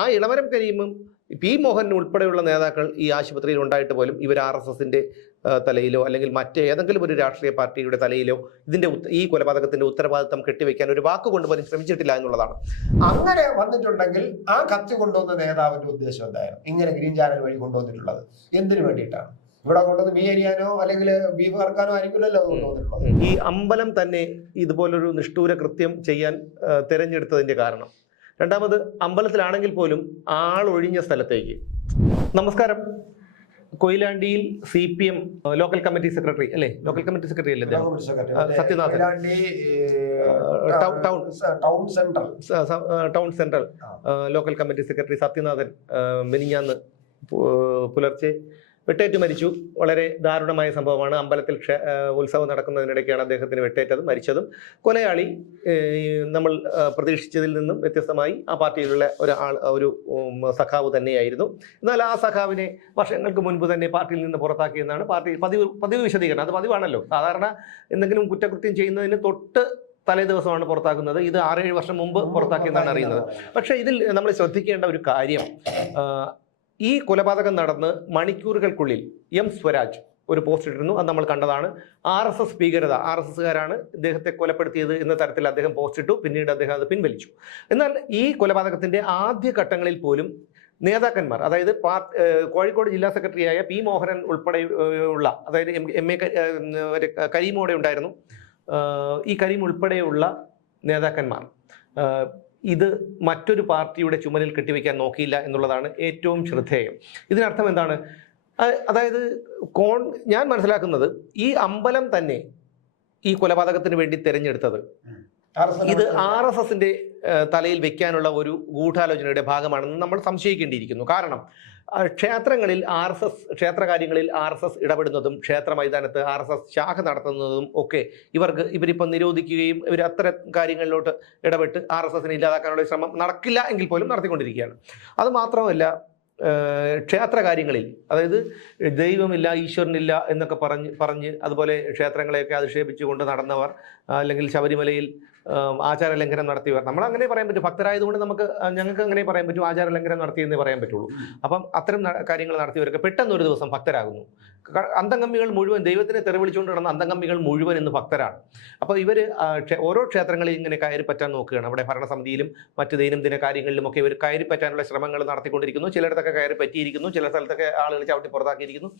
ആ ഇളവരം കരീമും പി മോഹൻ ഉൾപ്പെടെയുള്ള നേതാക്കൾ ഈ ആശുപത്രിയിൽ ഉണ്ടായിട്ട് പോലും ഇവർ ആർ എസ് എസിന്റെ തലയിലോ അല്ലെങ്കിൽ മറ്റേതെങ്കിലും ഒരു രാഷ്ട്രീയ പാർട്ടിയുടെ തലയിലോ ഇതിന്റെ ഈ കൊലപാതകത്തിന്റെ ഉത്തരവാദിത്തം കെട്ടിവെക്കാൻ ഒരു വാക്ക് കൊണ്ടുപോലും ശ്രമിച്ചിട്ടില്ല എന്നുള്ളതാണ്. അങ്ങനെ വന്നിട്ടുണ്ടെങ്കിൽ ആ കത്തി കൊണ്ടുവന്ന നേതാവിന്റെ ഉദ്ദേശം എന്തായിരുന്നു? ഇങ്ങനെ ഗ്രീൻ ചാനൽ വഴി കൊണ്ടുവന്നിട്ടുള്ളത് എന്തിനു വേണ്ടിയിട്ടാണ്? ഇവിടെ കൊണ്ടുവന്ന് ബി അരിയാനോ അല്ലെങ്കിൽ ബീഫ് കറക്കാനോ ആയിരിക്കില്ലല്ലോ കൊണ്ടുവന്നിട്ടുള്ളത്. ഈ അമ്പലം തന്നെ ഇതുപോലൊരു നിഷ്ഠൂര കൃത്യം ചെയ്യാൻ തെരഞ്ഞെടുത്തതിന്റെ കാരണം. രണ്ടാമത് അമ്പലത്തിലാണെങ്കിൽ പോലും ആളൊഴിഞ്ഞ സ്ഥലത്തേക്ക്. നമസ്കാരം. കൊയിലാണ്ടിയിൽ C P M local committee secretary അല്ലേ? ലോക്കൽ കമ്മിറ്റി സെക്രട്ടറി അല്ലേ Sathyanathan. Town- central. Town central. Local committee secretary Sathyanathan മെനിഞ്ഞാന്ന് പുലർച്ചെ വെട്ടേറ്റ് മരിച്ചു. വളരെ ദാരുണമായ സംഭവമാണ്. അമ്പലത്തിൽ ഉത്സവം നടക്കുന്നതിനിടയ്ക്കാണ് അദ്ദേഹത്തിന് വെട്ടേറ്റതും മരിച്ചതും. കൊലയാളി നമ്മൾ പ്രതീക്ഷിച്ചതിൽ നിന്നും വ്യത്യസ്തമായി ആ പാർട്ടിയിലുള്ള ഒരു ആൾ ഒരു സഖാവ് തന്നെയായിരുന്നു. എന്നാൽ ആ സഖാവിനെ വർഷങ്ങൾക്ക് മുൻപ് തന്നെ പാർട്ടിയിൽ നിന്ന് പുറത്താക്കിയെന്നാണ് പാർട്ടി പതിവ് പതിവ് വിശദീകരണം. അത് പതിവാണല്ലോ. സാധാരണ എന്തെങ്കിലും കുറ്റകൃത്യം ചെയ്യുന്നതിന് തൊട്ട് തലേ ദിവസമാണ് പുറത്താക്കുന്നത്. ഇത് ആറേഴ് വർഷം മുമ്പ് പുറത്താക്കിയെന്നാണ് അറിയുന്നത്. പക്ഷേ ഇതിൽ നമ്മൾ ശ്രദ്ധിക്കേണ്ട ഒരു കാര്യം ഈ കൊലപാതകം നടന്ന് മണിക്കൂറുകൾക്കുള്ളിൽ എം സ്വരാജ് ഒരു പോസ്റ്റ് ഇട്ടിരുന്നു. അത് നമ്മൾ കണ്ടതാണ്. ആർ എസ് എസ് ഭീകരത ആർ എസ് എസ്സുകാരാണ് ഇദ്ദേഹത്തെ കൊലപ്പെടുത്തിയത് എന്ന തരത്തിൽ അദ്ദേഹം പോസ്റ്റ് ഇട്ടു. പിന്നീട് അദ്ദേഹം അത് പിൻവലിച്ചു. എന്നാൽ ഈ കൊലപാതകത്തിന്റെ ആദ്യ ഘട്ടങ്ങളിൽ പോലും നേതാക്കന്മാർ അതായത് കോഴിക്കോട് ജില്ലാ സെക്രട്ടറിയായ പി മോഹനൻ ഉൾപ്പെടെ ഉള്ള അതായത് എം എം കരീമോടെ ഉണ്ടായിരുന്നു ഈ കരീം ഉൾപ്പെടെയുള്ള നേതാക്കന്മാർ ഇത് മറ്റൊരു പാർട്ടിയുടെ ചുമലിൽ കെട്ടിവെക്കാൻ നോക്കിയില്ല എന്നുള്ളതാണ് ഏറ്റവും ശ്രദ്ധേയം. ഇതിനർത്ഥം എന്താണ്? അതായത് കോൺ ഞാൻ മനസ്സിലാക്കുന്നത് ഈ അമ്പലം തന്നെ ഈ കൊലപാതകത്തിന് വേണ്ടി തിരഞ്ഞെടുത്തത്. ഇത് ആർ എസ് എസിന്റെ തലയിൽ വെക്കാനുള്ള ഒരു ഗൂഢാലോചനയുടെ ഭാഗമാണെന്ന് നമ്മൾ സംശയിക്കേണ്ടിയിരിക്കുന്നു. കാരണം ക്ഷേത്രങ്ങളിൽ ആർ എസ് എസ് ക്ഷേത്രകാര്യങ്ങളിൽ ആർ എസ് എസ് ഇടപെടുന്നതും ക്ഷേത്ര മൈതാനത്ത് ആർ എസ് എസ് ശാഖ നടത്തുന്നതും ഒക്കെ ഇവർക്ക് ഇവരിപ്പം നിരോധിക്കുകയും ഇവർ അത്തരം കാര്യങ്ങളിലോട്ട് ഇടപെട്ട് ആർ എസ് എസിനെ ഇല്ലാതാക്കാനുള്ള ശ്രമം നടക്കില്ല എങ്കിൽ പോലും നടത്തിക്കൊണ്ടിരിക്കുകയാണ്. അത് മാത്രമല്ല ക്ഷേത്രകാര്യങ്ങളിൽ ക്ഷേത്ര കാര്യങ്ങളിൽ അതായത് ദൈവമില്ല ഈശ്വരനില്ല എന്നൊക്കെ പറഞ്ഞ് പറഞ്ഞ് അതുപോലെ ക്ഷേത്രങ്ങളെയൊക്കെ അധിക്ഷേപിച്ചുകൊണ്ട് നടന്നവർ അല്ലെങ്കിൽ ശബരിമലയിൽ ആം, ആചാര ലംഘനം നടത്തിയവർ. നമ്മൾ അങ്ങനെ പറയാൻ പറ്റും. ഭക്തരായതുകൊണ്ട് നമുക്ക് ഞങ്ങൾക്ക് അങ്ങനെ പറയാൻ പറ്റും. ആചാര ലംഘനം നടത്തിയെന്നേ പറയാൻ പറ്റുള്ളൂ. അപ്പം അത്തരം കാര്യങ്ങൾ നടത്തിയവർക്ക് പെട്ടെന്ന് ഒരു ദിവസം ഭക്തരാകുന്നു. അന്തംഗമ്മികൾ മുഴുവൻ ദൈവത്തിനെ തെറിവിളിച്ചുകൊണ്ട് നടന്ന അന്തംഗമ്മികൾ മുഴുവൻ ഇന്ന് ഭക്തരാണ്. അപ്പോൾ ഇവർ ഓരോ ക്ഷേത്രങ്ങളിൽ ഇങ്ങനെ കയറി പറ്റാൻ നോക്കുകയാണ്. അവിടെ ഭരണസമിതിയിലും മറ്റ് ദൈനംദിന കാര്യങ്ങളിലുമൊക്കെ ഇവർ കയറി പറ്റാനുള്ള ശ്രമങ്ങൾ നടത്തിക്കൊണ്ടിരിക്കുന്നു. ചിലയിടത്തൊക്കെ കയറി പറ്റിയിരിക്കുന്നു ചില സ്ഥലത്തൊക്കെ ആളുകൾ ചവിട്ടി പുറത്താക്കിയിരിക്കുന്നു.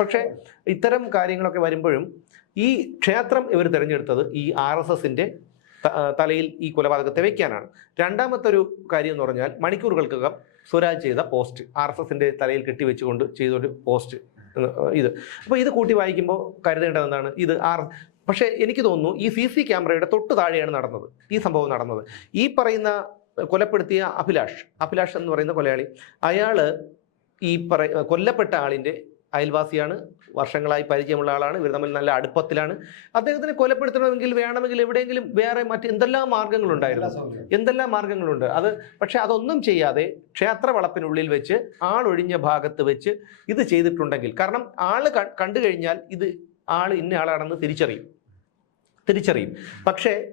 പക്ഷേ ഇത്തരം കാര്യങ്ങളൊക്കെ വരുമ്പോഴും ഈ ക്ഷേത്രം ഇവർ തിരഞ്ഞെടുത്തത് ഈ ആർ എസ് എസിന്റെ തലയിൽ ഈ കൊലപാതകത്തെ വയ്ക്കാനാണ് രണ്ടാമത്തെ ഒരു കാര്യം എന്ന് പറഞ്ഞാൽ മണിക്കൂറുകൾക്കകം സ്വരാജ് ചെയ്ത പോസ്റ്റ് ആർ എസ് എസിന്റെ തലയിൽ കെട്ടിവെച്ചുകൊണ്ട് ചെയ്തൊരു പോസ്റ്റ് ഇത്. അപ്പോൾ ഇത് കൂട്ടി വായിക്കുമ്പോൾ കരുതേണ്ടത് എന്താണ്? ഇത് ആർ പക്ഷേ എനിക്ക് തോന്നുന്നു ഈ സി സി ക്യാമറയുടെ തൊട്ട് താഴെയാണ് നടന്നത് ഈ സംഭവം നടന്നത്. ഈ പറയുന്ന കൊലപ്പെടുത്തിയ അഭിലാഷ് അഭിലാഷ് എന്ന് പറയുന്ന കൊലയാളി അയാൾ ഈ പറ കൊല്ലപ്പെട്ട ആളിന്റെ അയൽവാസിയാണ്. വർഷങ്ങളായി പരിചയമുള്ള ആളാണ്. ഇവർ തമ്മിൽ നല്ല അടുപ്പത്തിലാണ്. അദ്ദേഹത്തിനെ കൊലപ്പെടുത്തണമെങ്കിൽ വേണമെങ്കിൽ എവിടെയെങ്കിലും വേറെ മറ്റ് എന്തെല്ലാം മാർഗങ്ങളുണ്ടായിരുന്നു? എന്തെല്ലാം മാർഗങ്ങളുണ്ട്? അത് പക്ഷെ അതൊന്നും ചെയ്യാതെ ക്ഷേത്ര വളപ്പിനുള്ളിൽ വെച്ച് ആളൊഴിഞ്ഞ ഭാഗത്ത് വെച്ച് ഇത് ചെയ്തിട്ടുണ്ടെങ്കിൽ കാരണം ആൾ കണ്ടു കഴിഞ്ഞാൽ ഇത് ആൾ ഇന്ന ആളാണെന്ന് തിരിച്ചറിയും. തിരിച്ചറിയും. പക്ഷേ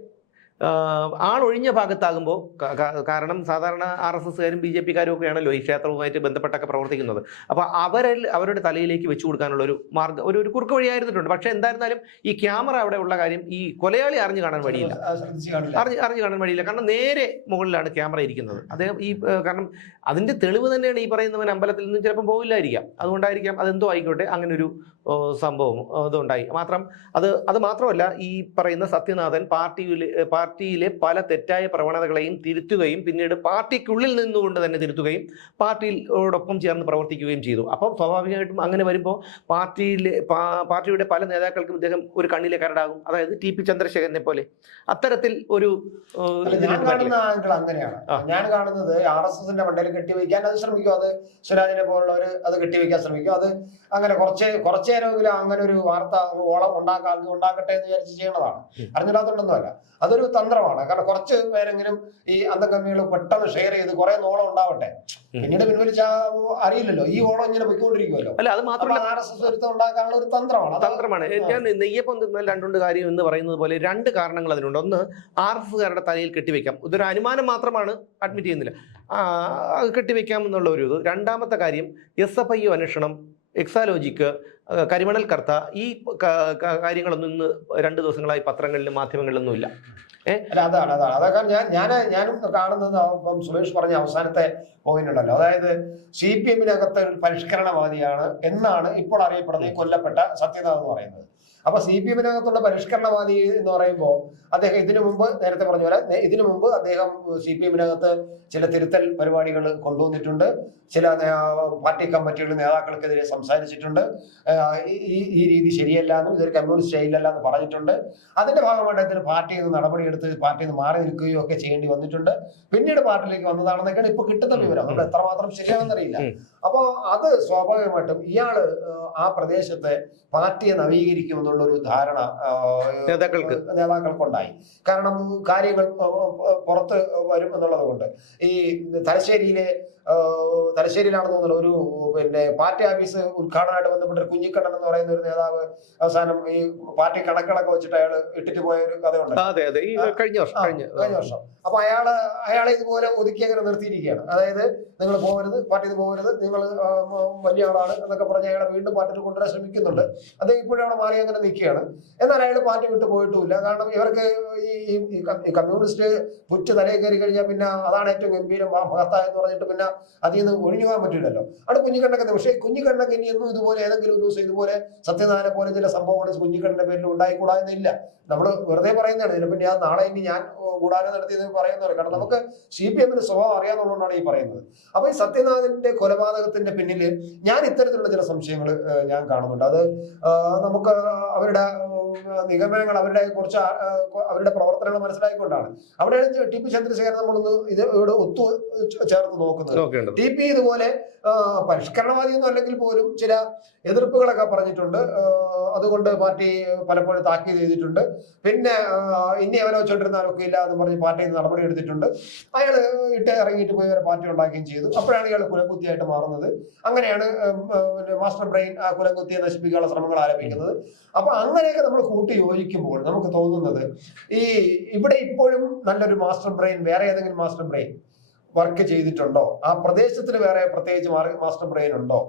ആളൊഴിഞ്ഞ ഭാഗത്താകുമ്പോൾ കാരണം സാധാരണ ആർ എസ് എസ്കാരും ബി ജെ പിക്കാരും ഒക്കെയാണല്ലോ ഈ ക്ഷേത്രവുമായിട്ട് ബന്ധപ്പെട്ടൊക്കെ പ്രവർത്തിക്കുന്നത്. അപ്പോൾ അവരിൽ അവരുടെ തലയിലേക്ക് വെച്ചു കൊടുക്കാനുള്ള ഒരു മാർഗം ഒരു ഒരു കുറുക്ക് വഴിയായിരുന്നിട്ടുണ്ട്. പക്ഷേ എന്തായിരുന്നാലും ഈ ക്യാമറ അവിടെ ഉള്ള കാര്യം ഈ കൊലയാളി അറിഞ്ഞു കാണാൻ വഴിയില്ല. അറിഞ്ഞ് അറിഞ്ഞു കാണാൻ വഴിയില്ല. കാരണം നേരെ മുകളിലാണ് ക്യാമറ ഇരിക്കുന്നത്. അദ്ദേഹം ഈ കാരണം അതിന്റെ തെളിവ് തന്നെയാണ് ഈ പറയുന്നവൻ അമ്പലത്തിൽ നിന്ന് ചിലപ്പോൾ പോവില്ലായിരിക്കാം. അതുകൊണ്ടായിരിക്കാം അതെന്തോ ആയിക്കോട്ടെ അങ്ങനെ ഒരു സംഭവം അതുണ്ടായി. മാത്രം അത് അത് മാത്രമല്ല ഈ പറയുന്ന സത്യനാഥൻ പാർട്ടിയിൽ പാർട്ടിയിലെ പല തെറ്റായ പ്രവണതകളെയും തിരുത്തുകയും പിന്നീട് പാർട്ടിക്കുള്ളിൽ നിന്നുകൊണ്ട് തന്നെ തിരുത്തുകയും പാർട്ടിയോടൊപ്പം ചേർന്ന് പ്രവർത്തിക്കുകയും ചെയ്തു. അപ്പോൾ സ്വാഭാവികമായിട്ടും അങ്ങനെ വരുമ്പോൾ പാർട്ടിയിലെ പാർട്ടിയുടെ പല നേതാക്കൾക്കും ഇദ്ദേഹം ഒരു കണ്ണിലെ കരടാകും. അതായത് ടി പി ചന്ദ്രശേഖരനെ പോലെ. അത്തരത്തിൽ ഒരു ഞാൻ അങ്ങനെയാണ്. കാണുന്നത് ആർ എസ് എസിന്റെ മണ്ടയിൽ കെട്ടിവെക്കാൻ അത് ശ്രമിക്കും. അത് സ്വരാജിനെ പോലുള്ളവർ അത് കെട്ടിവെക്കാൻ ശ്രമിക്കും. അത് അങ്ങനെ കുറച്ച് കുറച്ചു നേരമെങ്കിലും അങ്ങനെ ഒരു വാർത്ത ഓളം ഉണ്ടാക്കാൻ ഉണ്ടാക്കട്ടെ എന്ന് വിചാരിച്ച് ചെയ്യണതാണ്. ഉം. അറിഞ്ഞില്ലാത്തതൊന്നുമല്ല അതൊരു തന്ത്രമാണ്. കാരണം കുറച്ച് പേരെങ്കിലും ഈ അന്തംകമ്മികൾ പെട്ടെന്ന് ഷെയർ ചെയ്ത് കുറെ നോളം ഉണ്ടാവട്ടെ. പിന്നീട് പിൻവലിച്ച അറിയില്ലല്ലോ. ഈ ഓളം ഇങ്ങനെ പോയിക്കൊണ്ടിരിക്കുമല്ലോ അല്ല അത് മാത്രമല്ല ആർ എസ് എസ് ഉണ്ടാക്കാനുള്ള ഒരു തന്ത്രമാണ്. തന്ത്രമാണ്. ഞാൻ നെയ്യപ്പം തിന്നാൽ രണ്ടുണ്ട് കാര്യം എന്ന് പറയുന്നത് പോലെ രണ്ട് കാരണങ്ങൾ അതിനുണ്ട്. ഒന്ന് ആർ എസ് കാരുടെ തലയിൽ കെട്ടിവെക്കാം. ഇതൊരു അനുമാനം മാത്രമാണ്. അഡ്മിറ്റ് ചെയ്യുന്നില്ല. കെട്ടിവെക്കാം എന്നുള്ള ഒരു ഇത്. രണ്ടാമത്തെ കാര്യം എസ് എഫ് ഐ അന്വേഷണം എക്സാലോജിക്ക് കരിമണൽ കർത്ത ഈ കാര്യങ്ങളൊന്നും ഇന്ന് രണ്ട് ദിവസങ്ങളായി പത്രങ്ങളിലും മാധ്യമങ്ങളിലൊന്നും ഇല്ല അല്ല അതാണ് അതാണ്. അതൊക്കെ ഞാൻ ഞാൻ ഞാനും കാണുന്നത് ഇപ്പം സുരേഷ് പറഞ്ഞ അവസാനത്തെ പോയിന്റ് ഉണ്ടല്ലോ അതായത് സി പി എമ്മിനകത്ത് ഒരു പരിഷ്കരണവാദിയാണ് എന്നാണ് ഇപ്പോൾ അറിയപ്പെടുന്ന ഈ കൊല്ലപ്പെട്ട സത്യനാഥ് എന്ന് പറയുന്നത്. അപ്പൊ സി പി എമ്മിനകത്തുള്ള പരിഷ്കരണവാദി എന്ന് പറയുമ്പോൾ അദ്ദേഹം ഇതിനു മുമ്പ് നേരത്തെ പറഞ്ഞ പോലെ ഇതിനു മുമ്പ് അദ്ദേഹം സി പി എമ്മിനകത്ത് ചില തിരുത്തൽ പരിപാടികൾ കൊണ്ടുവന്നിട്ടുണ്ട്. ചില പാർട്ടി കമ്മിറ്റികളുടെ നേതാക്കൾക്കെതിരെ സംസാരിച്ചിട്ടുണ്ട്. ഈ ഈ രീതി ശരിയല്ല എന്നും ഇതൊരു കമ്മ്യൂണിസ്റ്റ് സ്റ്റൈലല്ല എന്ന് പറഞ്ഞിട്ടുണ്ട്. അതിന്റെ ഭാഗമായിട്ട് അദ്ദേഹത്തിന് പാർട്ടിയിൽ നിന്ന് നടപടിയെടുത്ത് പാർട്ടിയിൽ നിന്ന് മാറി നിൽക്കുകയോ ഒക്കെ ചെയ്യേണ്ടി വന്നിട്ടുണ്ട്. പിന്നീട് പാർട്ടിയിലേക്ക് വന്നതാണെന്നൊക്കെയാണ് ഇപ്പൊ കിട്ടുന്ന വിവരം. നമ്മൾ എത്രമാത്രം ശരിയാണെന്നറിയില്ല. അപ്പോൾ അത് സ്വാഭാവികമായിട്ടും ഇയാൾ ആ പ്രദേശത്തെ പാർട്ടിയെ നവീകരിക്കുമെന്നുള്ള ഒരു ധാരണ നേതാക്കൾക്ക്. നേതാക്കൾക്കുണ്ടായി. കാരണം കാര്യങ്ങൾ പുറത്ത് വരും എന്നുള്ളത് കൊണ്ട് ഈ തലശ്ശേരിയിലെ തലശ്ശേരിയിലാണ് തോന്നുന്നത് തോന്നുന്നു ഒരു പിന്നെ പാർട്ടി ഓഫീസ് ഉദ്ഘാടനമായിട്ട് ബന്ധപ്പെട്ട ഒരു കുഞ്ഞിക്കണ്ണൻ എന്ന് പറയുന്ന ഒരു നേതാവ് അവസാനം ഈ പാർട്ടി കണക്കുകളൊക്കെ വെച്ചിട്ട് അയാൾ ഇട്ടിട്ട് പോയ ഒരു കഥയുണ്ട്. അതെ അതെ. കഴിഞ്ഞ വർഷം കഴിഞ്ഞ കഴിഞ്ഞ വർഷം. അപ്പൊ അയാൾ അയാളെ ഇതുപോലെ ഒതുക്കി അങ്ങനെ നിർത്തിയിരിക്കുകയാണ്. അതായത് നിങ്ങൾ പോകരുത് പാർട്ടി ഇത് പോകരുത് നിങ്ങൾ വലിയ ആളാണ് എന്നൊക്കെ പറഞ്ഞ് അയാളെ വീണ്ടും പാർട്ടിയിൽ കൊണ്ടുവരാൻ ശ്രമിക്കുന്നുണ്ട്. അദ്ദേഹം ഇപ്പോഴും അവിടെ മാറി അങ്ങനെ നിൽക്കുകയാണ്. എന്നാൽ അയാൾ പാർട്ടി വിട്ടു പോയിട്ടുമില്ല. കാരണം ഇവർക്ക് ഈ കമ്മ്യൂണിസ്റ്റ് പുറ്റ് തലയിൽ കയറി കഴിഞ്ഞാൽ പിന്നെ അതാണ് ഏറ്റവും ഗംഭീരം ആ മഹത്ത എന്ന് പറഞ്ഞിട്ട് പിന്നെ അതിൽ നിന്ന് ഒഴിഞ്ഞു പോകാൻ പറ്റില്ലല്ലോ. അവിടെ കുഞ്ഞിക്കണ്ണൊക്കെ പക്ഷേ കുഞ്ഞിക്കണ്ണൊക്കെ ഇനി എന്നും ഇതുപോലെ ഏതെങ്കിലും ഒരു ദിവസം ഇതുപോലെ സത്യനാരായണ പോലെ ചില സംഭവങ്ങൾ കുഞ്ഞിക്കണ്ണന്റെ പേരിൽ ഉണ്ടായിക്കൂടാ എന്നില്ല. നമ്മൾ വെറുതെ പറയുന്നതാണ് ചിലപ്പോൾ ഞാൻ നാളെ ഇനി ഞാൻ കൂടാരം നടത്തിയെന്ന് പറയുന്നത് കാരണം നമുക്ക് സി പി എമ്മിന്റെ സ്വഭാവം അറിയാന്നുള്ളതുകൊണ്ടാണ് ഈ പറയുന്നത്. അപ്പൊ ഈ സത്യനാഥിന്റെ കൊലപാതകത്തിന്റെ പിന്നിൽ ഞാൻ ഇത്തരത്തിലുള്ള ചില സംശയങ്ങൾ ഞാൻ കാണുന്നുണ്ട്. അത് നമുക്ക് അവരുടെ നിഗമനങ്ങൾ അവരുടെ കുറച്ച് അവരുടെ പ്രവർത്തനങ്ങൾ മനസ്സിലാക്കിക്കൊണ്ടാണ്. അവിടെയാണ് ടി പി ചന്ദ്രശേഖരൻ നമ്മളൊന്ന് ഇത് ഇവിടെ ഒത്തു ചേർത്ത് നോക്കുന്നത്. ടി പി ഇതുപോലെ പരിഷ്കരണവാദി ഒന്നും അല്ലെങ്കിൽ പോലും ചില എതിർപ്പുകളൊക്കെ പറഞ്ഞിട്ടുണ്ട്. അതുകൊണ്ട് പാർട്ടി പലപ്പോഴും താക്കീത് ചെയ്തിട്ടുണ്ട്. പിന്നെ ഇനി അവനെ വെച്ചോണ്ടിരുന്നാലൊക്കെ ഇല്ല എന്ന് പറഞ്ഞ് പാർട്ടിയിൽ നിന്ന് നടപടി എടുത്തിട്ടുണ്ട്. അയാൾ ഇട്ട് ഇറങ്ങിയിട്ട് പോയി വരെ പാർട്ടി ഉണ്ടാക്കുകയും ചെയ്തു. അപ്പോഴാണ് ഇയാൾ കുലകുത്തിയായിട്ട് മാറുന്നത്. അങ്ങനെയാണ് മാസ്റ്റർ ബ്രെയിൻ ആ കുലകുത്തിയെ നശിപ്പിക്കാനുള്ള ശ്രമങ്ങൾ ആരംഭിക്കുന്നത്. അപ്പൊ അങ്ങനെയൊക്കെ നമ്മൾ കൂട്ടി യോജിക്കുമ്പോൾ നമുക്ക് തോന്നുന്നത് ഈ ഇവിടെ ഇപ്പോഴും നല്ലൊരു മാസ്റ്റർ ബ്രെയിൻ വേറെ ഏതെങ്കിലും മാസ്റ്റർ ബ്രെയിൻ വർക്ക് ചെയ്തിട്ടുണ്ടോ? ആ പ്രദേശത്തിൽ വേറെ പ്രത്യേകിച്ച് മാസ്റ്റർ ബ്രെയിൻ ഉണ്ടോ?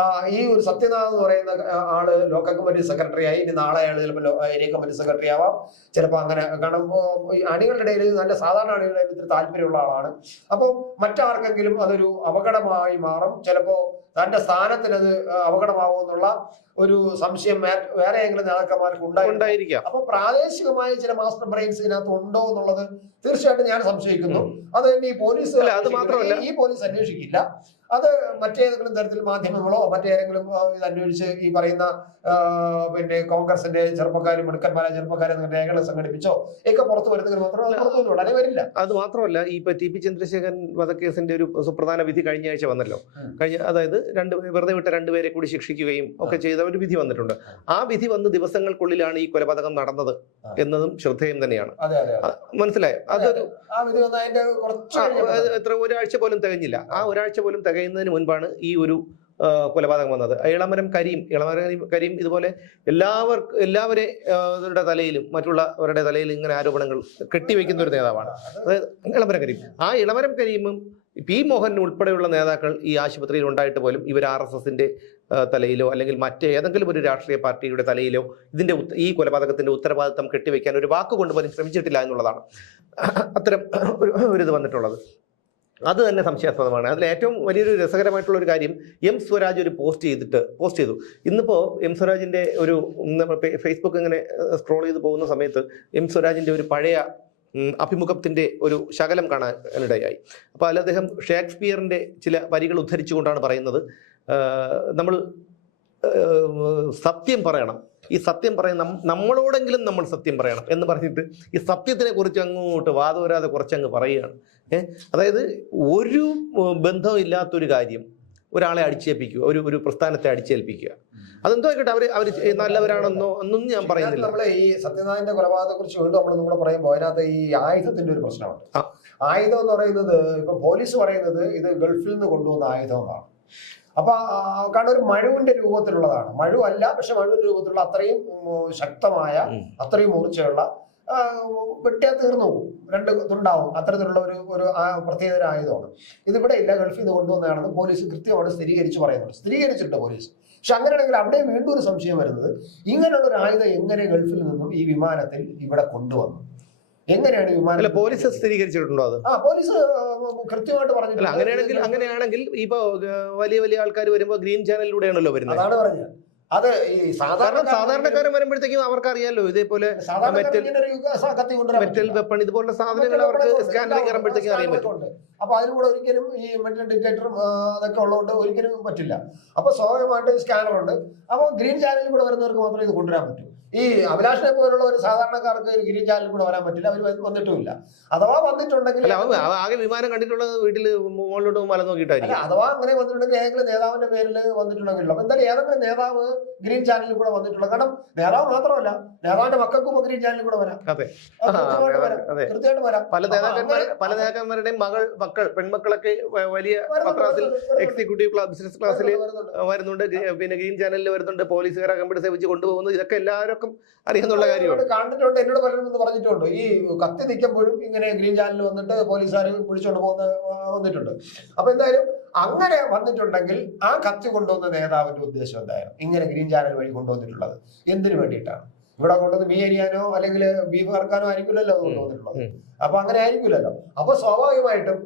ആ ഈ ഒരു സത്യനാഥ് എന്ന് പറയുന്ന ആൾ ലോക്കൽ കമ്മിറ്റി സെക്രട്ടറി ആയി ഇനി നാളെ അയാൾ ചിലപ്പോൾ ഏരിയ കമ്മിറ്റി സെക്രട്ടറി ആവാം. ചിലപ്പോൾ അങ്ങനെ കാരണം അണികളുടെ ഇടയിൽ നല്ല സാധാരണ അണികളുടെ ഇടയിൽ താല്പര്യമുള്ള ആളാണ്. അപ്പോൾ മറ്റാർക്കെങ്കിലും അതൊരു അപകടമായി മാറും. ചിലപ്പോൾ തന്റെ സ്ഥാനത്തിന് അത് അപകടമാകുമെന്നുള്ള ഒരു സംശയം വേറെ ഏതെങ്കിലും നേതാക്കന്മാർക്ക് ഉണ്ടായിരിക്കാം. അപ്പൊ പ്രാദേശികമായ ചില മാസ്റ്റർ ബ്രെയിൻസ് ഇതിനകത്ത് ഉണ്ടോ എന്നുള്ളത് തീർച്ചയായിട്ടും ഞാൻ സംശയിക്കുന്നു. അത് തന്നെ ഈ പോലീസ് അത് മാത്രമല്ല- ഈ പോലീസ് അന്വേഷിക്കില്ല. അത് മറ്റേതെങ്കിലും തരത്തിൽ മാധ്യമങ്ങളോ മറ്റേതെങ്കിലും ഇത് അന്വേഷിച്ച് ഈ പറയുന്ന പിന്നെ കോൺഗ്രസിന്റെ ചെറുപ്പക്കാരും മിടുക്കന്മാരെ ചെറുപ്പക്കാരെ രേഖകൾ സംഘടിപ്പിച്ചോ ഒക്കെ പുറത്തു വരുന്നെങ്കിൽ മാത്രമേ അത് പുറത്തു വരുള്ളൂ ഉടനെ വരില്ല. അത് മാത്രമല്ല ഈ ഇപ്പൊ ടി പി ചന്ദ്രശേഖരൻ വധക്കേസിന്റെ ഒരു സുപ്രധാന വിധി കഴിഞ്ഞ ആഴ്ച വന്നല്ലോ. കഴിഞ്ഞ അതായത് രണ്ട് വെറുതെ വിട്ട രണ്ടുപേരെ കൂടി ശിക്ഷിക്കുകയും ഒക്കെ ചെയ്ത ഒരു വിധി വന്നിട്ടുണ്ട്. ആ. വിധി വന്ന് ദിവസങ്ങൾക്കുള്ളിലാണ് ഈ കൊലപാതകം നടന്നത്. എന്നതും ശ്രദ്ധേയം തന്നെയാണ്. മനസ്സിലായോ? അതൊരു എത്ര ഒരാഴ്ച പോലും തികഞ്ഞില്ല. ആ ഒരാഴ്ച പോലും തികയുന്നതിന് മുൻപാണ് ഈ ഒരു കൊലപാതകം വന്നത്. ഇളമരം കരീം ഇളമരം കരീം- ഇതുപോലെ എല്ലാവർക്കും എല്ലാവരെ ആ, തലയിലും മറ്റുള്ളവരുടെ തലയിൽ ഇങ്ങനെ ആരോപണങ്ങൾ കെട്ടിവെക്കുന്ന ഒരു നേതാവാണ്. അതായത് ഇളമരം കരീം. ആ ഇളമരം കരീമും പി. മോഹൻ ഉൾപ്പെടെയുള്ള നേതാക്കൾ ഈ ആശുപത്രിയിൽ ഉണ്ടായിട്ട് പോലും ഇവർ ആർ എസ് എസിന്റെ തലയിലോ അല്ലെങ്കിൽ മറ്റേതെങ്കിലും ഒരു രാഷ്ട്രീയ പാർട്ടിയുടെ തലയിലോ ഇതിന്റെ ഈ കൊലപാതകത്തിന്റെ ഉത്തരവാദിത്തം കെട്ടിവെക്കാൻ ഒരു വാക്ക് കൊണ്ടുപോലും ശ്രമിച്ചിട്ടില്ല എന്നുള്ളതാണ്. അത്തരം ഒരു ഇത് വന്നിട്ടുള്ളത്. അത് തന്നെ സംശയാസ്പദമാണ്. അതിൽ ഏറ്റവും വലിയൊരു രസകരമായിട്ടുള്ള ഒരു കാര്യം എം സ്വരാജ് ഒരു പോസ്റ്റ് ചെയ്തിട്ട് പോസ്റ്റ് ചെയ്തു. ഇന്നിപ്പോൾ എം സ്വരാജിന്റെ ഒരു ഫേസ്ബുക്ക് ഇങ്ങനെ സ്ക്രോൾ ചെയ്ത് പോകുന്ന സമയത്ത് എം സ്വരാജിന്റെ ഒരു പഴയ അഭിമുഖത്തിന്റെ ഒരു ശകലം കാണാനിടയായി. അപ്പോൾ അതിൽ അദ്ദേഹം ഷേക്സ്പിയറിന്റെ ചില വരികൾ ഉദ്ധരിച്ചുകൊണ്ടാണ് പറയുന്നത്. നമ്മൾ സത്യം പറയണം. ഈ സത്യം പറയാൻ നമ്മളോടെങ്കിലും നമ്മൾ സത്യം പറയണം. എന്ന് പറഞ്ഞിട്ട് ഈ സത്യത്തിനെ കുറിച്ച് അങ്ങോട്ട് വാദവരാതെ കുറച്ചങ്ങ് പറയുകയാണ്. ഏഹ് അതായത് ഒരു ബന്ധമില്ലാത്തൊരു കാര്യം ഒരാളെ അടിച്ചേൽപ്പിക്കുക ഒരു ഒരു പ്രസ്ഥാനത്തെ അടിച്ചേൽപ്പിക്കുക. അതെന്തോ ആയിക്കോട്ടെ അവർ അവർ നല്ലവരാണെന്നോ ഒന്നും ഞാൻ പറയുന്നില്ല. നമ്മളെ ഈ സത്യനാഥന്റെ കൊലപാതകത്തെ കുറിച്ച് വീണ്ടും നമ്മൾ നമ്മൾ പറയുമ്പോൾ അതിനകത്ത് ഈ ആയുധത്തിന്റെ ഒരു പ്രശ്നമുണ്ട്. ആയുധം എന്ന് പറയുന്നത് ഇപ്പൊ പോലീസ് പറയുന്നത് ഇത് ഗൾഫിൽ നിന്ന് കൊണ്ടുവന്ന ആയുധം എന്നാണ്. അപ്പൊ കാരണം ഒരു മഴുവിന്റെ രൂപത്തിലുള്ളതാണ്. മഴു അല്ല പക്ഷെ മഴുവിന്റെ രൂപത്തിലുള്ള അത്രയും ശക്തമായ അത്രയും മൂർച്ചയുള്ള വെട്ടിയാൽ തീർന്നു പോകും. രണ്ട് തുണ്ടാവും. അത്തരത്തിലുള്ള ഒരു ഒരു ആ, പ്രത്യേകതര ആയുധമാണ് ഇതിവിടെ ഇല്ല ഗൾഫിൽ നിന്ന് കൊണ്ടുവന്നതാണെന്ന് പോലീസ് കൃത്യമായിട്ട് സ്ഥിരീകരിച്ച് പറയുന്നുണ്ട്. സ്ഥിരീകരിച്ചിട്ടുണ്ട് പോലീസ്. പക്ഷെ അങ്ങനെയാണെങ്കിൽ അവിടെ വീണ്ടും ഒരു സംശയം വരുന്നത് ഇങ്ങനെയുള്ള ഒരു ആയുധം എങ്ങനെ ഗൾഫിൽ നിന്നും ഈ വിമാനത്തിൽ ഇവിടെ കൊണ്ടുവന്നു? എങ്ങനെയാണ് അല്ല വിമാനം പോലീസ് സ്ഥിരീകരിച്ചിട്ടുണ്ടോ അത്? ആ പോലീസ് കൃത്യമായിട്ട് അല്ല അങ്ങനെയാണെങ്കിൽ അങ്ങനെയാണെങ്കിൽ ഇപ്പൊ വലിയ വലിയ ആൾക്കാർ വരുമ്പോൾ ഗ്രീൻ ചാനലിലൂടെയാണല്ലോ വരുന്നത്. അതാണ് പറഞ്ഞത്. അത് ഈ സാധാരണ സാധാരണക്കാരൻ വരുമ്പോഴത്തേക്കും അവർക്ക് അറിയാലോ ഇതേപോലെ മെറ്റൽ-. വെപ്പൺ ഇതുപോലുള്ള സാധനങ്ങൾ അവർക്ക് ഉണ്ടാവും. കയറുമ്പോഴത്തേക്കും അറിയാൻ പറ്റും. അപ്പൊ അതിലൂടെ ഒരിക്കലും ഈ മെറ്റൽ ഡിറ്റക്ടറും അതൊക്കെ ഉള്ളതുകൊണ്ട് ഒരിക്കലും പറ്റില്ല. അപ്പൊ സ്വാഭാവികമായിട്ട് സ്കാനർ ഉണ്ട്. അപ്പൊ ഗ്രീൻ ചാനലിൽ കൂടെ വരുന്നവർക്ക് മാത്രമേ ഇത് കൊണ്ടുവരാൻ പറ്റൂ. ഈ അഭിലാഷിനെ പോലുള്ള ഒരു സാധാരണക്കാർക്ക് ഒരു ഗ്രീൻ ചാനലിൽ കൂടെ വരാൻ പറ്റില്ല. അവർ വന്നിട്ടുമില്ല. അഥവാ വന്നിട്ടുണ്ടെങ്കിൽ ആകെ വിമാനം കണ്ടിട്ടുള്ളത് വീട്ടിൽ മുകളിലോട്ട് മല നോക്കിയിട്ടായിരിക്കും. അഥവാ അങ്ങനെ വന്നിട്ടുണ്ടെങ്കിൽ ഏതെങ്കിലും നേതാവിന്റെ പേരിൽ വന്നിട്ടുണ്ടെങ്കിലോ. അപ്പൊ എന്തായാലും ഏതെങ്കിലും നേതാവ് ഗ്രീൻ ചാനലിൽ കൂടെ വന്നിട്ടുള്ള കാരണം നേതാവ് മാത്രമല്ല നേതാവിന്റെ മക്കൾക്കും ഗ്രീൻ ചാനലിൽ കൂടെ വരാം. അതെ. അത് വരാം. പല നേതാക്കന്മാർ പല നേതാക്കന്മാരുടെയും മകൾ മക്കൾ പെൺമക്കളൊക്കെ വലിയ വരുന്നുണ്ട്. എക്സിക്യൂട്ടീവ് ക്ലാസ് ബിസിനസ് ക്ലാസ്സിൽ വരുന്നുണ്ട്. പിന്നെ ഗ്രീൻ ചാനലിൽ വരുന്നുണ്ട്. പോലീസുകാരെ കമ്പ്യൂട്ടർ സേവിച്ച് കൊണ്ടുപോകുന്നു. ഇതൊക്കെ എല്ലാവർക്കും അറിയാന്നുള്ള കാര്യമാണ്. കണ്ടിട്ടുണ്ട് എന്നോട് പലരും എന്ന് പറഞ്ഞിട്ടുണ്ട്. ഈ കത്തി നിൽക്കുമ്പോഴും ഇങ്ങനെ ഗ്രീൻ ചാനലിൽ വന്നിട്ട് പോലീസുകാർ പിടിച്ചോണ്ട് പോകുന്ന വന്നിട്ടുണ്ട്. അപ്പൊ എന്തായാലും അങ്ങനെ വന്നിട്ടുണ്ടെങ്കിൽ ആ കത്തി കൊണ്ടുവന്ന നേതാവിന്റെ ഉദ്ദേശം എന്തായാലും ഇങ്ങനെ ഗ്രീൻ ചാനൽ വഴി കൊണ്ടുവന്നിട്ടുള്ളത് എന്തിനു വേണ്ടിയിട്ടാണ്? ഇവിടെ കൊണ്ടുവന്ന് മീൻ അരിയാനോ അല്ലെങ്കിൽ ബീഫ് കറക്കാനോ ആയിരിക്കില്ലല്ലോ കൊണ്ടുവന്നിട്ടുള്ളത്. അപ്പൊ അങ്ങനെ ആയിരിക്കില്ലല്ലോ. അപ്പൊ സ്വാഭാവികമായിട്ടും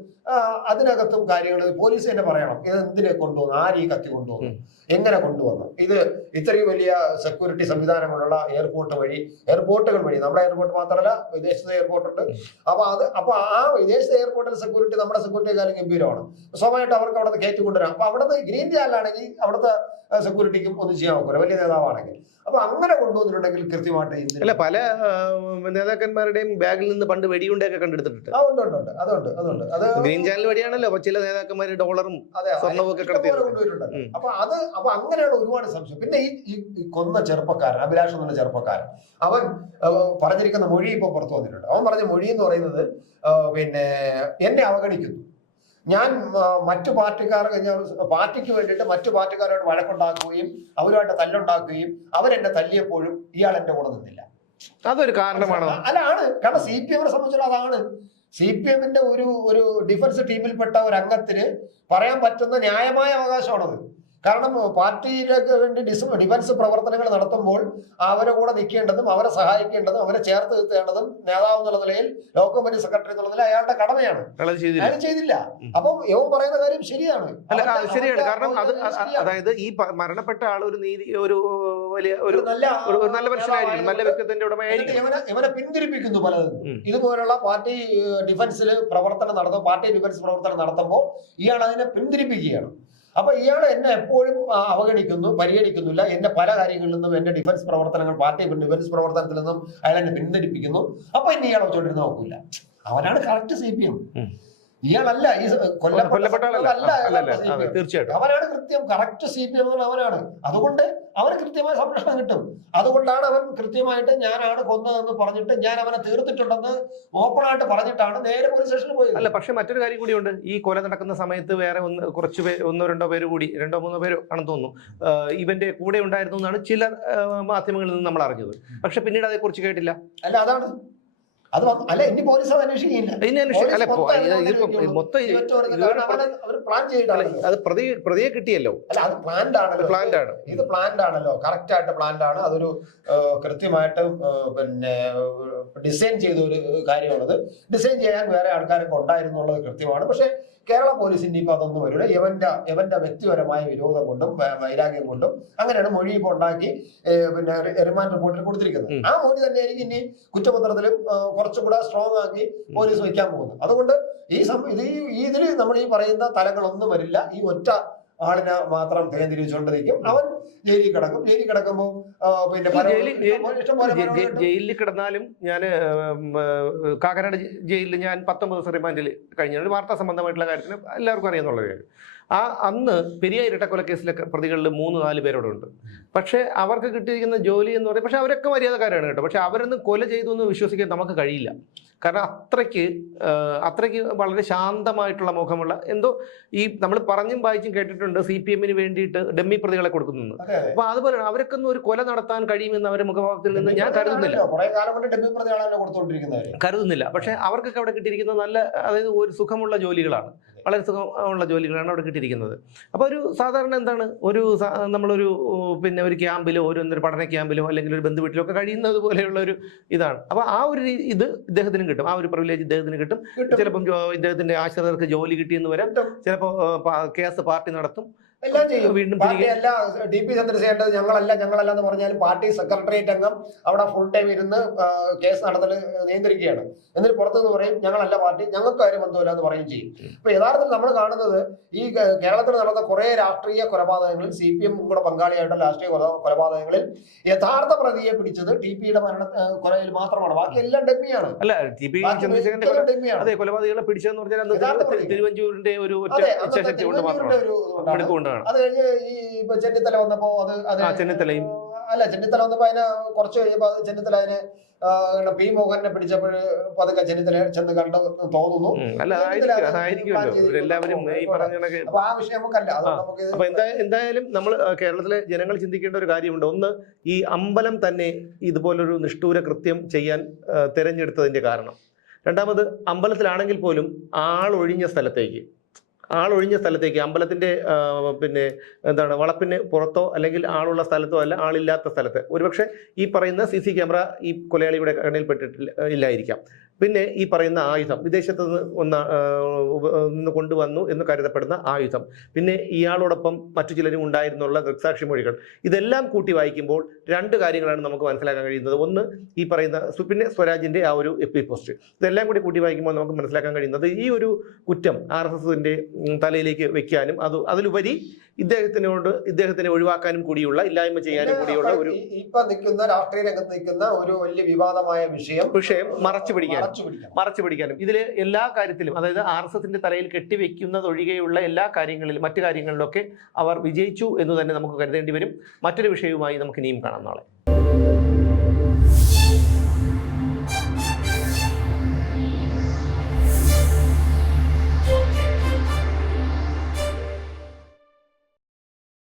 അതിനകത്തും കാര്യങ്ങൾ പോലീസ് തന്നെ പറയണം. ഇത് എന്തിനെ കൊണ്ടുവന്നു? ആര് ഈ കത്തി കൊണ്ടുവന്നു? എങ്ങനെ കൊണ്ടുവന്നു? ഇത് ഇത്രയും വലിയ സെക്യൂരിറ്റി സംവിധാനങ്ങളുള്ള എയർപോർട്ട് വഴി എയർപോർട്ടുകൾ വഴി നമ്മുടെ എയർപോർട്ട് മാത്രമല്ല വിദേശത്തെ എയർപോർട്ട് ഉണ്ട്. അപ്പൊ അത് അപ്പൊ ആ വിദേശത്തെ എയർപോർട്ടിൽ സെക്യൂരിറ്റി നമ്മുടെ സെക്യൂരിറ്റി കാര്യം ഗംഭീരമാണ്. സ്വാഭാവികമായിട്ട് അവർക്ക് അവിടെ കയറ്റി കൊണ്ടുവരാം. അപ്പൊ അവിടുത്തെ ഗ്രീൻ ചാനലാണെങ്കിൽ അവിടുത്തെ സെക്യൂരിറ്റിക്കും ഒന്നും ചെയ്യാൻ നോക്കൂല. വലിയ നേതാവാണെങ്കിൽ. അപ്പൊ അങ്ങനെ കൊണ്ടുവന്നിട്ടുണ്ടെങ്കിൽ കൃത്യമായിട്ട് അല്ല പല നേതാക്കന്മാരുടെയും ബാഗിൽ നിന്ന് പണ്ട് വെടിയുണ്ടൊക്കെ കണ്ടെടുത്തിട്ടുണ്ട്. ആ ഉണ്ട് ഉണ്ട് അതുണ്ട് അതുണ്ട്. അത് ഗ്രീൻ ചാനൽ വഴിയാണല്ലോ ചില നേതാക്കന്മാർ ഡോളറും അതെ ഒക്കെ. അപ്പൊ അത് അപ്പൊ അങ്ങനെയുള്ള ഒരുപാട് സംശയം. പിന്നെ ഈ കൊന്ന ചെറുപ്പക്കാരൻ അഭിലാഷ് എന്നുള്ള ചെറുപ്പക്കാരൻ അവൻ പറഞ്ഞിരിക്കുന്ന മൊഴി ഇപ്പൊ പുറത്തു വന്നിട്ടുണ്ട്. അവൻ പറഞ്ഞ മൊഴി എന്ന് പറയുന്നത് പിന്നെ എന്നെ അവഗണിക്കുന്നു. ഞാൻ മറ്റു പാർട്ടിക്കാർ പാർട്ടിക്ക് വേണ്ടിയിട്ട് മറ്റു പാർട്ടിക്കാരോട് വഴക്കുണ്ടാക്കുകയും അവരുമായിട്ട് തല്ലുണ്ടാക്കുകയും അവരെന്നെ തല്ലിയപ്പോഴും ഇയാൾ എന്റെ കൂടെ നിന്നില്ല. അതൊരു കാരണമാണ്. അല്ല ആണ്. കാരണം സി പി എമ്മിനെ സംബന്ധിച്ചുള്ള അതാണ്. സി പി എമ്മിന്റെ ഒരു ഒരു ഡിഫൻസ് ടീമിൽപ്പെട്ട ഒരു അംഗത്തിന് പറയാൻ പറ്റുന്ന ന്യായമായ അവകാശമാണത്. കാരണം പാർട്ടിയിലേക്ക് വേണ്ടി ഡിസ് ഡിഫൻസ് പ്രവർത്തനങ്ങൾ നടത്തുമ്പോൾ അവരെ കൂടെ നിൽക്കേണ്ടതും അവരെ സഹായിക്കേണ്ടതും അവരെ ചേർത്ത് നിർത്തേണ്ടതും നേതാവ് എന്നുള്ള നിലയിൽ ലോക കമ്മിറ്റി സെക്രട്ടറി എന്നുള്ള നിലയിൽ അയാളുടെ കടമയാണ്. അയാൾ ചെയ്തില്ല. അപ്പം യവൻ പറയുന്ന കാര്യം ശരിയാണ്. ശരിയാണ്. കാരണം അത്. അതായത് ഈ മരണപ്പെട്ട ആൾ ഒരു നീതി ഒരു വലിയ ഒരു നല്ല ഒരു നല്ല മനുഷ്യനായിരിക്കും നല്ല വ്യക്തിത്വത്തിന്റെ ഉടമയായിരിക്കും ഇവനെ ഇവനെ പിന്തിരിപ്പിക്കുന്നു പലതും. ഇതുപോലുള്ള പാർട്ടി ഡിഫൻസിൽ പ്രവർത്തനം നടത്തും പാർട്ടി ഡിഫൻസ് പ്രവർത്തനം നടത്തുമ്പോൾ ഇയാൾ അതിനെ പിന്തിരിപ്പിക്കുകയാണ്. അപ്പൊ ഇയാൾ എന്നെ എപ്പോഴും അവഗണിക്കുന്നു പരിഗണിക്കുന്നില്ല. എന്റെ പല കാര്യങ്ങളിൽ നിന്നും എന്റെ ഡിഫൻസ് പ്രവർത്തനങ്ങൾ പാർട്ടി ഡിഫൻസ് പ്രവർത്തനത്തിൽ നിന്നും അയാൾ എന്നെ പിന്തിരിപ്പിക്കുന്നു. അപ്പൊ ഇനി ഇയാൾ വെച്ചോണ്ടിരുന്ന് നോക്കൂല. അവനാണ് കറക്റ്റ് സി പി എം. ഇയാളല്ല ഈ കൊല്ലപ്പെട്ട അവരാണ്. തീർച്ചയായിട്ടും. അവനാണ് കൃത്യം കറക്റ്റ് സി പി എം അവനാണ് അതുകൊണ്ട് അവന് കൃത്യമായ സംരക്ഷണം കിട്ടും. അതുകൊണ്ടാണ് അവൻ കൃത്യമായിട്ട് ഞാനാണ് കൊന്നതെന്ന് പറഞ്ഞിട്ട് ഞാൻ അവനെ തീർത്തിട്ടുണ്ടെന്ന് ഓപ്പൺ ആയിട്ട് പറഞ്ഞിട്ടാണ് നേരെ പോലീസ് സ്റ്റേഷനിൽ പോയത്. അല്ല പക്ഷെ മറ്റൊരു കാര്യം കൂടിയുണ്ട്. ഈ കൊല നടക്കുന്ന സമയത്ത് വേറെ ഒന്ന് കുറച്ച് പേര് ഒന്നോ രണ്ടോ പേര് കൂടി രണ്ടോ മൂന്നോ പേര് ആണെന്ന് തോന്നുന്നു. ഇവന്റെ കൂടെ ഉണ്ടായിരുന്നു എന്നാണ് ചില മാധ്യമങ്ങളിൽ നിന്ന് നമ്മൾ അറിഞ്ഞത്. പക്ഷെ പിന്നീട് അതേക്കുറിച്ച് കേട്ടില്ല. അല്ല അതാണ്. അത് അല്ല ഇനി പോലീസ് അത് അന്വേഷിക്കുകയില്ല പ്രതി പ്രതിയെ കിട്ടിയല്ലോ. അല്ല അത് പ്ലാൻഡ് ആണല്ലോ പ്ലാൻഡ് ആണ് ഇത് പ്ലാൻഡ് ആണല്ലോ കറക്റ്റ് ആയിട്ട് പ്ലാൻഡ് ആണ് അതൊരു കൃത്യമായിട്ട് പിന്നെ ഡിസൈൻ ചെയ്ത ഒരു കാര്യമാണത്. ഡിസൈൻ ചെയ്യാൻ വേറെ ആൾക്കാരൊക്കെ ഉണ്ടായിരുന്നുള്ളത് കൃത്യമാണ്. പക്ഷേ കേരള പോലീസിന്റെ ഇപ്പൊ അതൊന്നും വരില്ല. യവന്റെ യവന്റെ വ്യക്തിപരമായ വിരോധം കൊണ്ടും വൈരാഗ്യം കൊണ്ടും അങ്ങനെയാണ് മൊഴി ഇപ്പൊ ഉണ്ടാക്കി പിന്നെ റിമാൻഡ് റിപ്പോർട്ടിൽ കൊടുത്തിരിക്കുന്നത്. ആ മൊഴി തന്നെയായിരിക്കും ഇനി കുറ്റപത്രത്തിലും കുറച്ചുകൂടെ കുറച്ചും കൂടെ സ്ട്രോങ് ആക്കി പോലീസ് വയ്ക്കാൻ പോകുന്നത്. അതുകൊണ്ട് ഈ സം- ഇത് ഈ ഇതിൽ നമ്മൾ ഈ പറയുന്ന തലങ്ങളൊന്നും വരില്ല. ഈ ഒറ്റ ആളിനെ മാത്രം കേന്ദ്രീകരിച്ചുകൊണ്ടിരിക്കും. അവൻ ജയിലിൽ കിടക്കും. ജയിലിൽ കിടക്കുമ്പോൾ പിന്നെ ജയിലിൽ- കിടന്നാലും ഞാൻ കാക്കനാട് ജയിലിൽ ഞാൻ പത്തൊമ്പത് ദിവസം റിമാൻഡിൽ കഴിഞ്ഞ. വാർത്താ സംബന്ധമായിട്ടുള്ള കാര്യത്തിന് എല്ലാവർക്കും അറിയാന്നുള്ള കാര്യം ആ അന്ന് പെരിയ ഇരട്ടക്കൊലക്കേസിലെ പ്രതികളിൽ മൂന്ന് നാല് പേരോടെ ഉണ്ട് പക്ഷേ അവർക്ക് കിട്ടിയിരിക്കുന്ന ജോലി എന്ന് പറയുന്നത് പക്ഷേ അവരൊക്കെ മര്യാദക്കാരാണ് കേട്ടോ. പക്ഷേ അവരൊന്നും കൊല ചെയ്തു എന്ന് വിശ്വസിക്കാൻ നമുക്ക് കഴിയില്ല. കാരണം അത്രയ്ക്ക് അത്രയ്ക്ക് വളരെ ശാന്തമായിട്ടുള്ള മുഖമുള്ള എന്തോ ഈ നമ്മൾ പറഞ്ഞും വായിച്ചും കേട്ടിട്ടുണ്ട് സി പി എമ്മിന് വേണ്ടിയിട്ട് ഡമ്മി പ്രതികളെ കൊടുക്കുന്നു അതെ അതെ. അപ്പൊ അതുപോലെ അവരൊക്കെ ഒന്നും ഒരു കൊല നടത്താൻ കഴിയുമെന്ന് അവരുടെ മുഖഭാവത്തിൽ നിന്ന് ഞാൻ കരുതുന്നില്ല. കരുതുന്നില്ല. പക്ഷെ അവർക്കൊക്കെ അവിടെ കിട്ടിയിരിക്കുന്ന നല്ല അതായത് ഒരു സുഖമുള്ള ജോലികളാണ്. വളരെ സുഖമുള്ള ജോലികളാണ് അവിടെ കിട്ടിയിരിക്കുന്നത്. അപ്പോൾ ഒരു സാധാരണ എന്താണ്? ഒരു നമ്മളൊരു പിന്നെ ഒരു ക്യാമ്പിലോ ഒരു എന്തൊരു പഠന ക്യാമ്പിലോ അല്ലെങ്കിൽ ഒരു ബന്ധു വീട്ടിലോ ഒക്കെ കഴിയുന്നത് പോലെയുള്ള ഒരു ഇതാണ്. അപ്പോൾ ആ ഒരു ഇത് ഇദ്ദേഹത്തിനും കിട്ടും. ആ ഒരു പ്രിവിലേജ് ഇദ്ദേഹത്തിന് കിട്ടും. ചിലപ്പം ഇദ്ദേഹത്തിന്റെ ആശ്രിതർക്ക് ജോലി കിട്ടിയെന്ന് വരാം. ചിലപ്പോൾ കേസ് പാർട്ടി നടത്തും. എല്ലാം ചെയ്യും. വീണ്ടും പാർട്ടി അല്ല ഡി പി ചന്ദ്രശേഖരൻ ഞങ്ങളല്ല ഞങ്ങളല്ല എന്ന് പറഞ്ഞാൽ പാർട്ടി സെക്രട്ടേറിയറ്റ് അംഗം അവിടെ ഫുൾ ടൈം ഇരുന്ന് കേസ് നടത്തൽ നിയന്ത്രിക്കുകയാണ്. എന്നിട്ട് പുറത്തുനിന്ന് പറയും ഞങ്ങളല്ല പാർട്ടി ഞങ്ങൾക്ക് കാര്യം ബന്ധമില്ല എന്ന് പറയുകയും ചെയ്യും. അപ്പൊ യഥാർത്ഥത്തിൽ നമ്മൾ കാണുന്നത് ഈ കേരളത്തിൽ നടന്ന കുറെ രാഷ്ട്രീയ കൊലപാതകങ്ങളിൽ സി പി എം കൂടെ പങ്കാളിയായിട്ടുള്ള രാഷ്ട്രീയ കൊല- കൊലപാതകങ്ങളിൽ യഥാർത്ഥ പ്രതിയെ പിടിച്ചത് ടി പിയുടെ മരണ കൊലയിൽ മാത്രമാണ്. ബാക്കി എല്ലാം ഡെമ്മിയാണ്. അല്ല ടി പി അതെ കൊലപാതകളെ പിടിച്ചതെന്ന് പറഞ്ഞാൽ. തിരുവഞ്ചൂരിന്റെ ഒരു ഒറ്റ അത് കഴിഞ്ഞ് ഈ ഇപ്പൊ ചെന്നിത്തല വന്നപ്പോ അത് അത് ചെന്നിത്തലയും. അല്ല ചെന്നിത്തല വന്നപ്പോ അതിനെ കുറച്ച് കഴിയുമ്പോ അത് ചെന്നിത്തല അതിനെ പി മോഹനെ പിടിച്ചപ്പോൾ പതുക്കെ ചെന്നിത്തല ചെന്ന് കണ്ടു തോന്നുന്നു. അപ്പൊ ആ വിഷയം നമുക്കല്ല അത് എന്തായാലും നമ്മൾ കേരളത്തിലെ ജനങ്ങൾ ചിന്തിക്കേണ്ട ഒരു കാര്യമുണ്ട്. ഒന്ന് ഈ അമ്പലം തന്നെ ഇതുപോലൊരു നിഷ്ഠൂര കൃത്യം ചെയ്യാൻ തിരഞ്ഞെടുത്തതിന്റെ തെരഞ്ഞെടുത്തതിന്റെ കാരണം. രണ്ടാമത് അമ്പലത്തിലാണെങ്കിൽ പോലും ആളൊഴിഞ്ഞ സ്ഥലത്തേക്ക്. ആളൊഴിഞ്ഞ സ്ഥലത്തേക്ക് അമ്പലത്തിന്റെ പിന്നെ എന്താണ് വളപ്പിന് പുറത്തോ അല്ലെങ്കിൽ ആളുള്ള സ്ഥലത്തോ അല്ല ആളില്ലാത്ത സ്ഥലത്ത്. ഒരുപക്ഷെ ഈ പറയുന്ന സി സി ക്യാമറ ഈ കൊലയാളിയുടെ കണ്ണിൽപ്പെട്ടിട്ടില്ല ഇല്ലായിരിക്കാം. പിന്നെ ഈ പറയുന്ന ആയുധം വിദേശത്ത് നിന്ന് ഒന്ന് നിന്ന് കൊണ്ടുവന്നു എന്ന് കരുതപ്പെടുന്ന ആയുധം. പിന്നെ ഇയാളോടൊപ്പം മറ്റു ചിലരും ഉണ്ടായിരുന്നുള്ള ദൃക്സാക്ഷി മൊഴികൾ. ഇതെല്ലാം കൂട്ടി വായിക്കുമ്പോൾ രണ്ട് കാര്യങ്ങളാണ് നമുക്ക് മനസ്സിലാക്കാൻ കഴിയുന്നത്. ഒന്ന് ഈ പറയുന്ന പിന്നെ സ്വരാജിന്റെ ആ ഒരു എപ്പി പോസ്റ്റ്. ഇതെല്ലാം കൂടി കൂട്ടി വായിക്കുമ്പോൾ നമുക്ക് മനസ്സിലാക്കാൻ കഴിയുന്നത് ഈ ഒരു കുറ്റം ആർ എസ് എസിന്റെ തലയിലേക്ക് വെക്കാനും അത് അതിലുപരി ഇദ്ദേഹത്തിനോട് ഇദ്ദേഹത്തിനെ ഒഴിവാക്കാനും കൂടിയുള്ള ഇല്ലായ്മ ചെയ്യാനും കൂടിയുള്ള ഒരു ഇപ്പൊ നിൽക്കുന്ന രാഷ്ട്രീയ രംഗത്ത് നിൽക്കുന്ന ഒരു വലിയ വിവാദമായ വിഷയം വിഷയം മറച്ചു പിടിക്കണം മറച്ചു പിടിക്കാനും. ഇതിൽ എല്ലാ കാര്യത്തിലും അതായത് ആർ എസ് എസിന്റെ തലയിൽ കെട്ടിവെക്കുന്നതൊഴികെയുള്ള എല്ലാ കാര്യങ്ങളിലും മറ്റു കാര്യങ്ങളിലൊക്കെ അവർ വിജയിച്ചു എന്ന് തന്നെ നമുക്ക് കരുതേണ്ടി വരും. മറ്റൊരു വിഷയവുമായി നമുക്ക് ഇനിയും കാണാം നാളെ.